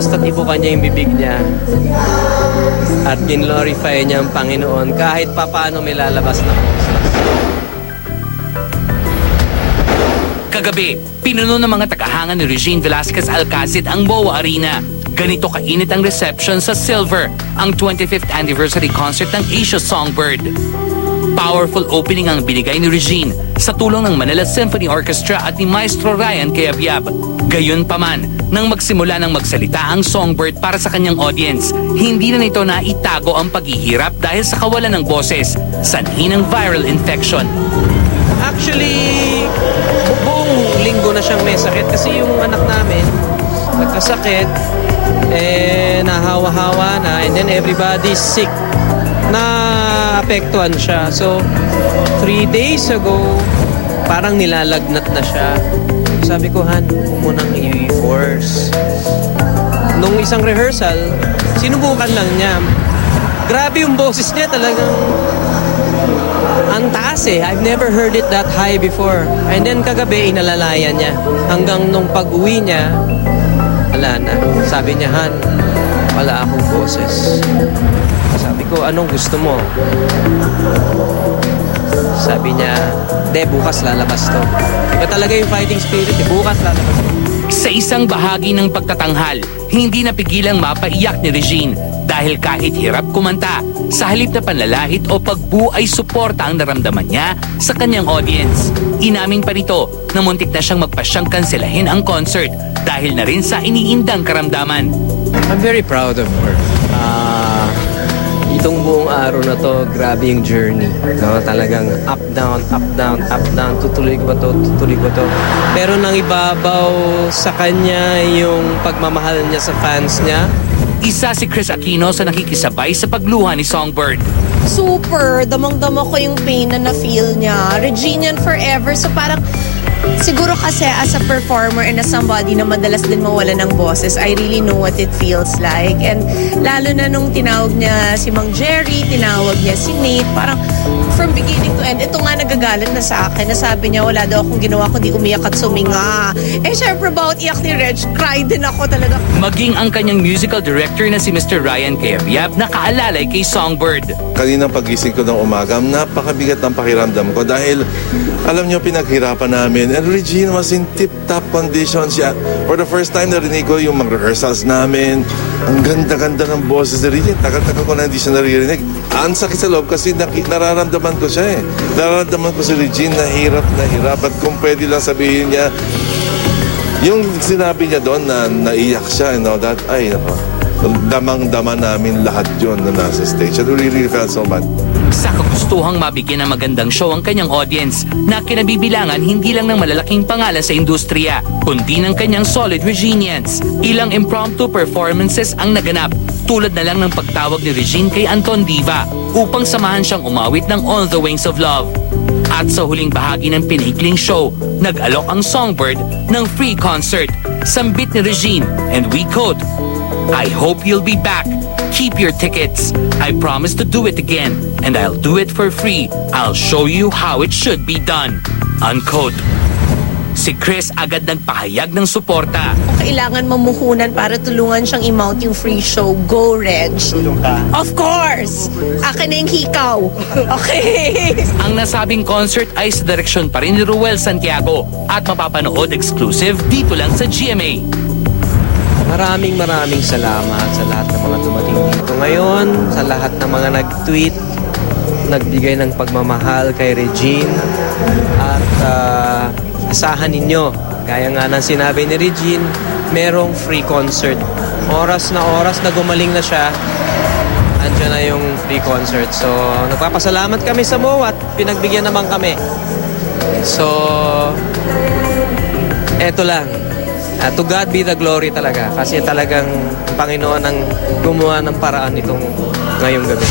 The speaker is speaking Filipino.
basta't ibuka niya yung bibig niya at ginlorify niya ang Panginoon kahit papaano may lalabas na boses. Kagabi, pinuno ng mga tagahanga ni Regine Velasquez Alcacid ang BOA Arena. Ganito kainit ang reception sa Silver, ang 25th anniversary concert ng Asia Songbird. Powerful opening ang binigay ni Regine sa tulong ng Manila Symphony Orchestra at ni Maestro Ryan Cayabyab. Gayunpaman, nang magsimula ng magsalita ang Songbird para sa kanyang audience, hindi na nito naitago ang paghihirap dahil sa kawalan ng boses, sanhi ng viral infection. Actually, buong linggo na siyang may sakit kasi yung anak namin nagkasakit, nahawa-hawa na, and then everybody's sick. Na-apektuhan siya. So, 3 days ago, parang nilalagnat na siya. Sabi ko, Han, huwag mo nang i-force. Nung isang rehearsal, sinubukan lang niya. Grabe yung boses niya, talagang ang taas eh. I've never heard it that high before. And then kagabi, inalalayan niya. Hanggang nung pag-uwi niya, wala na. Sabi niya, Han, wala akong boses. Sabi ko, anong gusto mo? Sabi niya, bukas lalabas to. Iba talaga yung fighting spirit, bukas lalabas to. Sa isang bahagi ng pagtatanghal, hindi napigilang mapaiyak ni Regine dahil kahit hirap kumanta, sa halip na panlalait o pagbuo ay suporta ang naramdaman niya sa kanyang audience. Inamin pa nito na muntik na siyang magpasyang kanselahin ang concert dahil na rin sa iniindang karamdaman. I'm very proud of her. Itong buong araw na to, grabe yung journey. No? Talagang up, down, up, down, up, down. Tutuloy ko ba to? Tutuloy ko to? Pero nang ibabaw sa kanya yung pagmamahal niya sa fans niya. Isa si Chris Aquino sa nakikisabay sa pagluha ni Songbird. Super, damang-dama ko yung pain na na-feel niya. Regine yan forever. So parang, siguro kasi as a performer and as somebody na madalas din mawala ng boses, I really know what it feels like. And lalo na nung tinawag niya si Mang Jerry, tinawag niya si Nate, parang from beginning to end, ito nga nagagalit na sa akin, na sabi niya wala daw akong ginawa kundi umiyak at suminga. Syempre bawat iyak ni Reg, cry din ako talaga. Maging ang kanyang musical director na si Mr. Ryan Cayabyab nakaalalay kay Songbird. Kaninang pagising ko ng umaga, napakabigat ng pakiramdam ko dahil alam niyo pinaghirapan namin. And Regine was in tip-top condition. Siya, for the first time narinig ko yung mga rehearsals namin. Ang ganda-ganda ng boses ni Regine. Tagal-tagal ko na hindi siya naririnig. Ang sakit sa loob kasi nararamdaman ko siya eh. Nararamdaman ko si Regine na hirap. At kung pwede lang sabihin niya, yung sinabi niya doon na naiyak siya, you know, that, ay, nako. Damang-dama namin lahat yon na nasa stage. And we really felt so bad. Sa kagustuhang mabigyan ng magandang show ang kanyang audience na kinabibilangan hindi lang ng malalaking pangalan sa industriya, kundi ng kanyang solid Reginians. Ilang impromptu performances ang naganap, tulad na lang ng pagtawag ni Regine kay Anton Diva upang samahan siyang umawit ng On the Wings of Love. At sa huling bahagi ng pinaikling show, nag-alok ang Songbird ng free concert. Sambit ni Regine, and we quote, "I hope you'll be back. Keep your tickets. I promise to do it again, and I'll do it for free. I'll show you how it should be done." Unquote. Si Chris agad nagpahayag ng suporta. Kung kailangan mamuhunan para tulungan siyang i-mount yung free show, go Reg. Tulong ka? Of course! Akin na yung hikaw. Okay. Ang nasabing concert ay sa direksyon pa rin ni Ruel Santiago at mapapanood exclusive dito lang sa GMA. Maraming salamat sa lahat ng mga dumating dito ngayon, sa lahat ng mga nag-tweet, nagbigay ng pagmamahal kay Regine. At asahan ninyo, gaya nga ng sinabi ni Regine, merong free concert. Oras na gumaling na siya, andyan na yung free concert. So, nagpapasalamat kami sa MOA at pinagbigyan naman kami. So, eto lang. To God be the glory talaga. Kasi talagang Panginoon ang gumawa ng paraan nitong ngayong gabi.